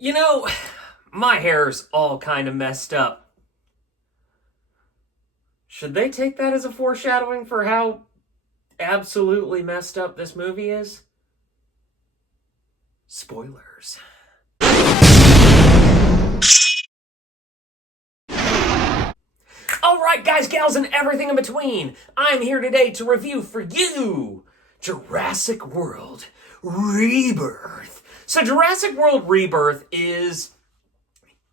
You know, my hair's all kind of messed up. Should they take that as a foreshadowing for how absolutely messed up this movie is? Spoilers. Alright guys, gals, and everything in between, I'm here today to review for you Jurassic World Rebirth. So Jurassic World Rebirth is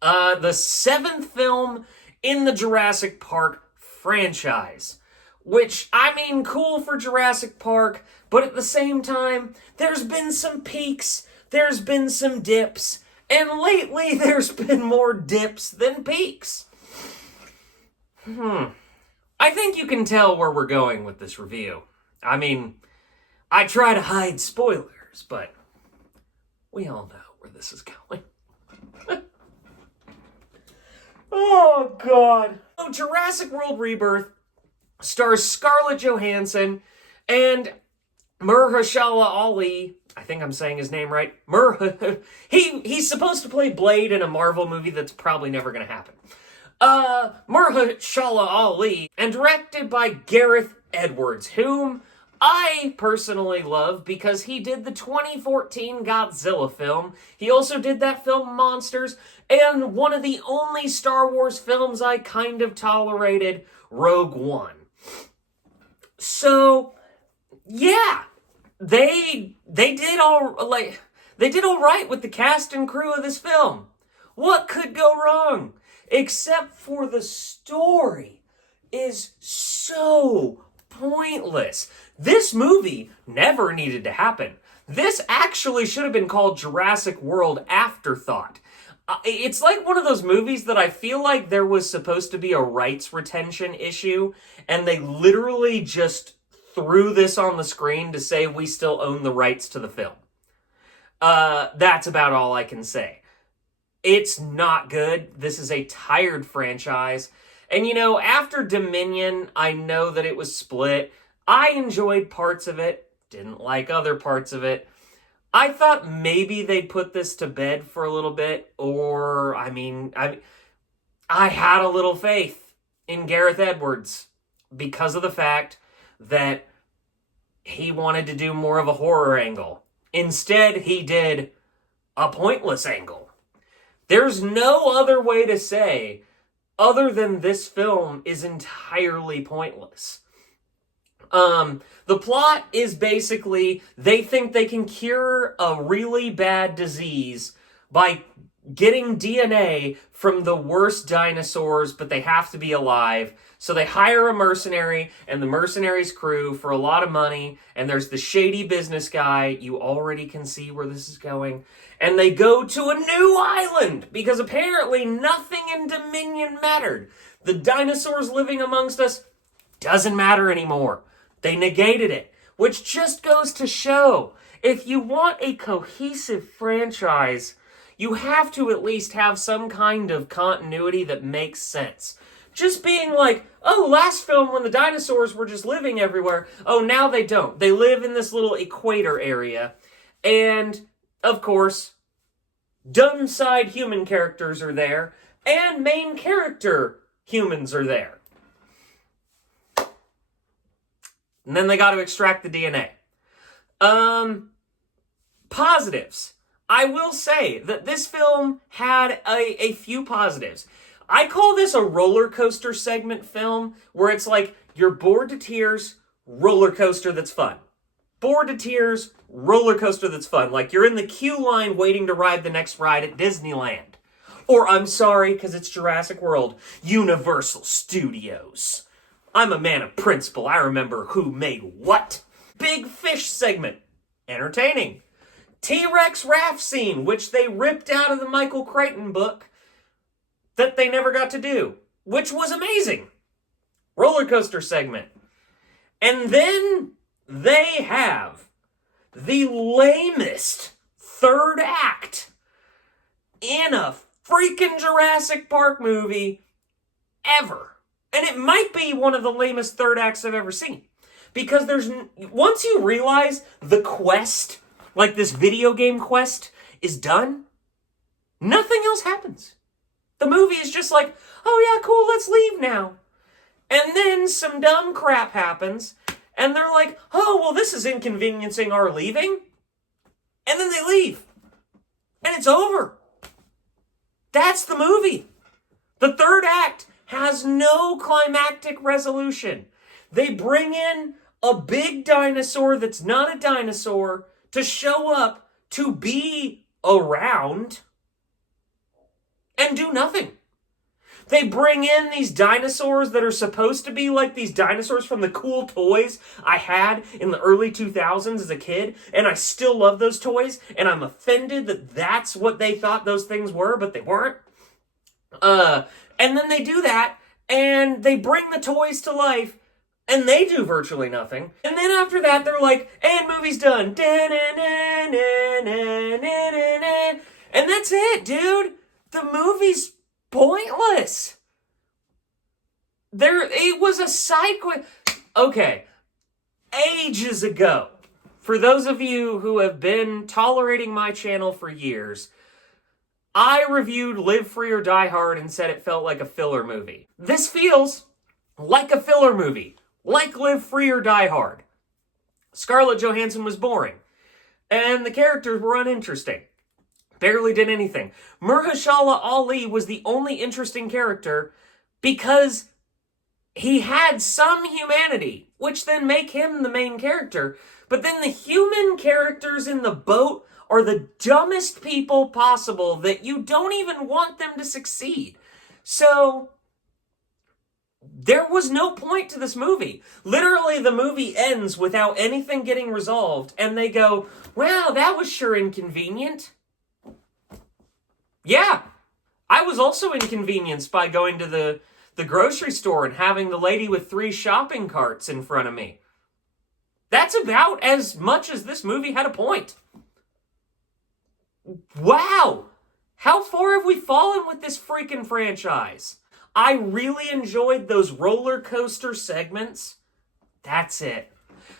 the seventh film in the Jurassic Park franchise. Which, I mean, cool for Jurassic Park, but at the same time, there's been some peaks, there's been some dips, and lately there's been more dips than peaks. I think you can tell where we're going with this review. I mean, I try to hide spoilers, but we all know where this is going. Oh, God. So, Jurassic World Rebirth stars Scarlett Johansson and Mahershala Ali. I think I'm saying his name right. He's supposed to play Blade in a Marvel movie that's probably never going to happen. Mahershala Ali, and directed by Gareth Edwards, whom I personally love because he did the 2014 Godzilla film. He also did that film Monsters, and one of the only Star Wars films I kind of tolerated, Rogue One. So, yeah, they did all right with the cast and crew of this film. What could go wrong? Except for the story is so pointless. This movie never needed to happen. This actually should have been called Jurassic World Afterthought. It's like one of those movies that I feel like there was supposed to be a rights retention issue, and they literally just threw this on the screen to say we still own the rights to the film. That's about all I can say. It's not good. This is a tired franchise. And, you know, after Dominion, I know that it was split. I enjoyed parts of it, didn't like other parts of it. I thought maybe they'd put this to bed for a little bit, or, I had a little faith in Gareth Edwards because of the fact that he wanted to do more of a horror angle. Instead, he did a pointless angle. There's no other way to say other than this film is entirely pointless. The plot is basically they think they can cure a really bad disease by getting DNA from the worst dinosaurs, but they have to be alive. So they hire a mercenary and the mercenary's crew for a lot of money. And there's the shady business guy. You already can see where this is going. And they go to a new island because apparently nothing in Dominion mattered. The dinosaurs living amongst us doesn't matter anymore. They negated it, which just goes to show if you want a cohesive franchise, you have to at least have some kind of continuity that makes sense. Just being like, oh, last film when the dinosaurs were just living everywhere, oh, now they don't. They live in this little equator area. And, of course, dumb side human characters are there, and main character humans are there. And then they got to extract the DNA. Positives. I will say that this film had a few positives. I call this a roller coaster segment film where it's like you're bored to tears, roller coaster that's fun. Bored to tears, roller coaster that's fun. Like you're in the queue line waiting to ride the next ride at Disneyland. Or, I'm sorry, because it's Jurassic World, Universal Studios. I'm a man of principle. I remember who made what. Big fish segment. Entertaining. T-Rex raft scene, which they ripped out of the Michael Crichton book that they never got to do, which was amazing. Roller coaster segment. And then they have the lamest third act in a freaking Jurassic Park movie ever. And it might be one of the lamest third acts I've ever seen. Because once you realize the quest, like this video game quest, is done, Nothing else happens. The movie is just like, oh yeah, cool, let's leave now. And then some dumb crap happens, and they're like, oh, well, this is inconveniencing our leaving. And then they leave. And it's over. That's the movie. The third act has no climactic resolution. They bring in a big dinosaur that's not a dinosaur to show up to be around and do nothing. They bring in these dinosaurs that are supposed to be like these dinosaurs from the cool toys I had in the early 2000s as a kid, and I still love those toys, and I'm offended that that's what they thought those things were, but they weren't. And then they do that, and they bring the toys to life, and they do virtually nothing. And then after that, they're like, and movie's done. And that's it, dude. The movie's pointless. It was a side quest. Okay, ages ago, for those of you who have been tolerating my channel for years, I reviewed Live Free or Die Hard and said it felt like a filler movie. This feels like a filler movie, like Live Free or Die Hard. Scarlett Johansson was boring, and the characters were uninteresting. Barely did anything. Mahershala Ali was the only interesting character because he had some humanity, which then make him the main character. But then the human characters in the boat are the dumbest people possible that you don't even want them to succeed. So there was no point to this movie. Literally, the movie ends without anything getting resolved, and they go, wow, that was sure inconvenient. Yeah, I was also inconvenienced by going to the grocery store and having the lady with 3 shopping carts in front of me. That's about as much as this movie had a point. Wow, how far have we fallen with this freaking franchise? I really enjoyed those roller coaster segments. That's it.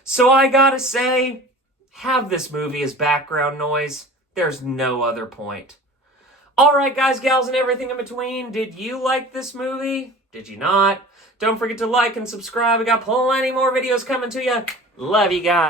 So I gotta say, have this movie as background noise. There's no other point. Alright guys, gals, and everything in between, did you like this movie? Did you not? Don't forget to like and subscribe. We got plenty more videos coming to you. Love you guys.